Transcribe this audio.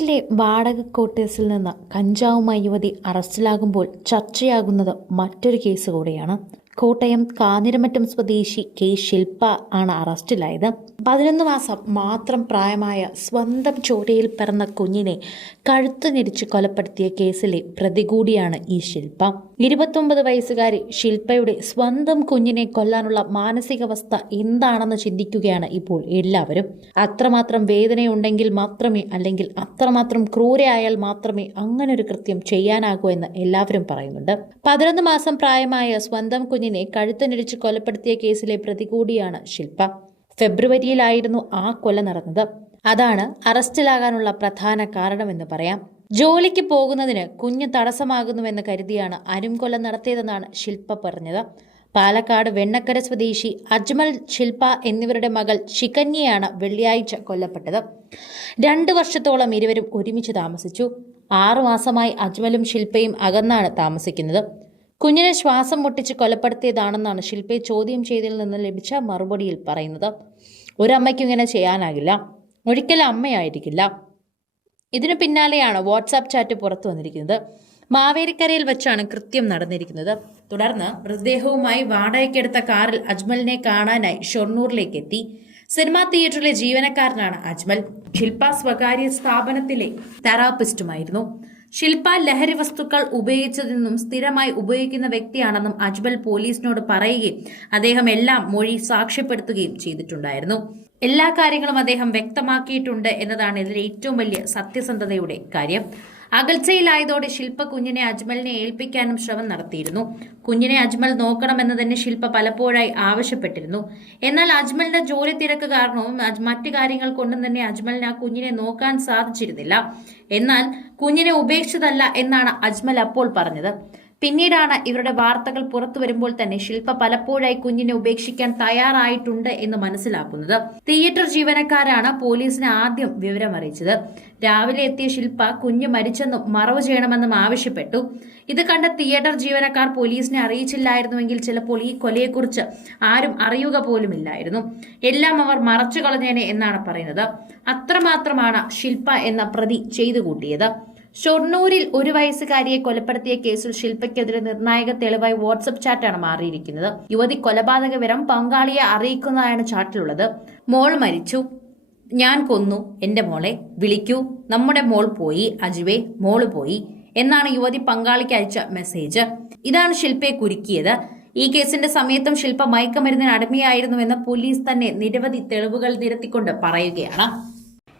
വയനാട്ടിലെ വാടക ക്വാർട്ടേഴ്സിൽ നിന്ന് കഞ്ചാവുമായി യുവതി അറസ്റ്റിലാകുമ്പോൾ ചർച്ചയാകുന്നത് മറ്റൊരു കേസ് കൂടിയാണ്. കോട്ടയം കാഞ്ഞിരമറ്റം സ്വദേശി കെ. ശില്പ ആണ് അറസ്റ്റിലായത്. പതിനൊന്ന് മാസം മാത്രം പ്രായമായ സ്വന്തം ചോരയിൽ പിറന്ന കുഞ്ഞിനെ കഴുത്ത് ഞെരിച്ച് കൊലപ്പെടുത്തിയ കേസിലെ പ്രതി കൂടിയാണ് ഈ ശില്പ. ഇരുപത്തൊമ്പത് വയസ്സുകാരി ശില്പയുടെ സ്വന്തം കുഞ്ഞിനെ കൊല്ലാനുള്ള മാനസികാവസ്ഥ എന്താണെന്ന് ചിന്തിക്കുകയാണ് ഇപ്പോൾ എല്ലാവരും. അത്രമാത്രം വേദനയുണ്ടെങ്കിൽ മാത്രമേ അല്ലെങ്കിൽ അത്രമാത്രം ക്രൂരയായാൽ മാത്രമേ അങ്ങനെ അങ്ങനൊരു കൃത്യം ചെയ്യാനാകൂ എന്ന് എല്ലാവരും പറയുന്നുണ്ട്. പതിനൊന്ന് മാസം പ്രായമായ സ്വന്തം കുഞ്ഞിനെ കഴുത്തനിടിച്ച് കൊലപ്പെടുത്തിയ കേസിലെ പ്രതി കൂടിയാണ് ശില്പ. ഫെബ്രുവരിയിലായിരുന്നു ആ കൊല നടന്നത്. അതാണ് അറസ്റ്റിലാകാനുള്ള പ്രധാന കാരണമെന്ന് പറയാം. ജോലിക്ക് പോകുന്നതിന് കുഞ്ഞ് തടസ്സമാകുന്നുവെന്ന് കരുതിയാണ് അരുംകൊല നടത്തിയതെന്നാണ് ശില്പ പറഞ്ഞത്. പാലക്കാട് വെണ്ണക്കര സ്വദേശി അജ്മൽ ശില്പ എന്നിവരുടെ മകൾ ശികന്യയാണ് വെള്ളിയാഴ്ച കൊല്ലപ്പെട്ടത്. രണ്ടു വർഷത്തോളം ഇരുവരും ഒരുമിച്ച് താമസിച്ചു. ആറുമാസമായി അജ്മലും ശില്പയും അകന്നാണ് താമസിക്കുന്നത്. കുഞ്ഞിനെ ശ്വാസം മുട്ടിച്ച് കൊലപ്പെടുത്തിയതാണെന്നാണ് ശില്പയെ ചോദ്യം ചെയ്തതിൽ നിന്ന് ലഭിച്ച മറുപടിയിൽ പറയുന്നത്. ഒരമ്മയ്ക്കും ഇങ്ങനെ ചെയ്യാനാകില്ല. ഒരിക്കലും അമ്മയായിരിക്കില്ല. ഇതിനു പിന്നാലെയാണ് വാട്സാപ്പ് ചാറ്റ് പുറത്തു വന്നിരിക്കുന്നത്. മാവേലിക്കരയിൽ വെച്ചാണ് കൃത്യം നടന്നിരിക്കുന്നത്. തുടർന്ന് മൃതദേഹവുമായി വാടകയ്ക്കെടുത്ത കാറിൽ അജ്മലിനെ കാണാനായി ഷൊർണൂറിലേക്ക് എത്തി. സിനിമാ തിയേറ്ററിലെ ജീവനക്കാരനാണ് അജ്മൽ. ശില്പ സ്വകാര്യ സ്ഥാപനത്തിലെ തെറാപ്പിസ്റ്റുമായിരുന്നു. ശില്പ ലഹരി വസ്തുക്കൾ ഉപയോഗിച്ചതെന്നും സ്ഥിരമായി ഉപയോഗിക്കുന്ന വ്യക്തിയാണെന്നും അജ്ബൽ പോലീസിനോട് പറയുകയും അദ്ദേഹം എല്ലാം മൊഴി സാക്ഷ്യപ്പെടുത്തുകയും ചെയ്തിട്ടുണ്ടായിരുന്നു. എല്ലാ കാര്യങ്ങളും അദ്ദേഹം വ്യക്തമാക്കിയിട്ടുണ്ട് എന്നതാണ് ഇതിലെ ഏറ്റവും വലിയ സത്യസന്ധതയുടെ കാര്യം. അകൽച്ചയിലായതോടെ ശില്പ കുഞ്ഞിനെ അജ്മലിനെ ഏൽപ്പിക്കാനും ശ്രമം നടത്തിയിരുന്നു. കുഞ്ഞിനെ അജ്മൽ നോക്കണമെന്ന് തന്നെ ശില്പ പലപ്പോഴായി ആവശ്യപ്പെട്ടിരുന്നു. എന്നാൽ അജ്മലിന്റെ ജോലി തിരക്ക് കാരണവും മറ്റു കാര്യങ്ങൾ കൊണ്ടും തന്നെ അജ്മലിന് ആ കുഞ്ഞിനെ നോക്കാൻ സാധിച്ചിരുന്നില്ല. എന്നാൽ കുഞ്ഞിനെ ഉപേക്ഷിച്ചതല്ല എന്നാണ് അജ്മൽ അപ്പോൾ പറഞ്ഞത്. പിന്നീടാണ് ഇവരുടെ വാർത്തകൾ പുറത്തു വരുമ്പോൾ തന്നെ ശില്പ പലപ്പോഴായി കുഞ്ഞിനെ ഉപേക്ഷിക്കാൻ തയ്യാറായിട്ടുണ്ട് എന്ന് മനസ്സിലാക്കുന്നത്. തിയേറ്റർ ജീവനക്കാരാണ് പോലീസിനെ ആദ്യം വിവരം അറിയിച്ചത്. രാവിലെ എത്തിയ ശില്പ കുഞ്ഞ് മരിച്ചെന്നും മറവ് ചെയ്യണമെന്നും ആവശ്യപ്പെട്ടു. ഇത് കണ്ട തിയേറ്റർ ജീവനക്കാർ പോലീസിനെ അറിയിച്ചില്ലായിരുന്നുവെങ്കിൽ ചിലപ്പോൾ ഈ കൊലയെക്കുറിച്ച് ആരും അറിയുക പോലുമില്ലായിരുന്നു. എല്ലാം അവർ മറച്ചു കളഞ്ഞേനെ എന്നാണ് പറയുന്നത്. അത്രമാത്രമാണ് ശില്പ എന്ന പ്രതി ചെയ്തു കൂട്ടിയത്. ഷൊർണൂരിൽ ഒരു വയസ്സുകാരിയെ കൊലപ്പെടുത്തിയ കേസിൽ ശില്പയ്ക്കെതിരെ നിർണായക തെളിവായി വാട്സപ്പ് ചാറ്റാണ് മാറിയിരിക്കുന്നത്. യുവതി കൊലപാതക വിവരം പങ്കാളിയെ അറിയിക്കുന്നതായാണ് ചാറ്റിലുള്ളത്. മോൾ മരിച്ചു. ഞാൻ കൊന്നു. എന്റെ മോളെ വിളിക്കൂ. നമ്മുടെ മോൾ പോയി. അജുവേ മോൾ പോയി. എന്നാണ് യുവതി പങ്കാളിക്ക് അയച്ച മെസ്സേജ്. ഇതാണ് ശില്പയെ കുരുക്കിയത്. ഈ കേസിന്റെ സമയത്തും ശില്പ മയക്കമരുന്നിന് അടിമയായിരുന്നുവെന്ന് പോലീസ് തന്നെ നിരവധി തെളിവുകൾ നിരത്തിക്കൊണ്ട് പറയുകയാണ്.